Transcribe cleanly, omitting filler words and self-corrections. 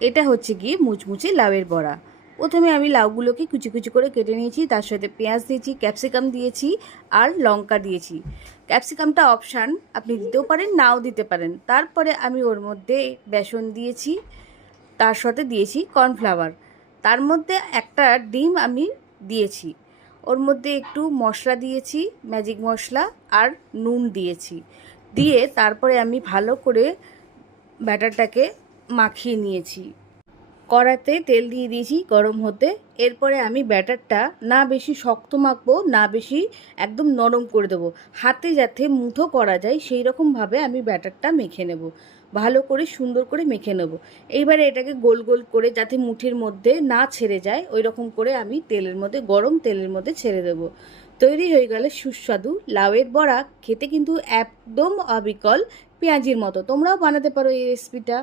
এটা হচ্ছে গিয়ে মুচমুচে লাউয়ের বড়া। প্রথমে আমি লাউগুলোকে কুচি কুচি করে কেটে নিয়েছি, তার সাথে পেঁয়াজ দিয়েছি, ক্যাপসিকাম দিয়েছি আর লঙ্কা দিয়েছি। ক্যাপসিকামটা অপশান, আপনি দিতেও পারেন নাও দিতে পারেন। তারপরে আমি ওর মধ্যে বেসন দিয়েছি, তার সাথে দিয়েছি কর্নফ্লাওয়ার, তার মধ্যে একটা ডিম আমি দিয়েছি, ওর মধ্যে একটু মশলা দিয়েছি, ম্যাজিক মশলা আর নুন দিয়েছি। দিয়ে তারপরে আমি ভালো করে ব্যাটারটাকে মাখিয়ে নিয়েছি। কড়াতে তেল দিয়ে দিয়েছি গরম হতে। এরপরে আমি ব্যাটারটা না বেশি শক্ত মাখবো, না বেশি একদম নরম করে দেবো, হাতে যাতে মুঠো করা যায় সেই রকমভাবে আমি ব্যাটারটা মেখে নেব, ভালো করে সুন্দর করে মেখে নেব। এইবারে এটাকে গোল গোল করে যাতে মুঠির মধ্যে না ছেড়ে যায় ওই রকম করে আমি তেলের মধ্যে, গরম তেলের মধ্যে ছেড়ে দেব। তৈরি হয়ে গেলে সুস্বাদু লাউয়ের বড়া। খেতে কিন্তু একদম অবিকল পেঁয়াজির মতো। তোমরাও বানাতে পারো এই রেসিপিটা।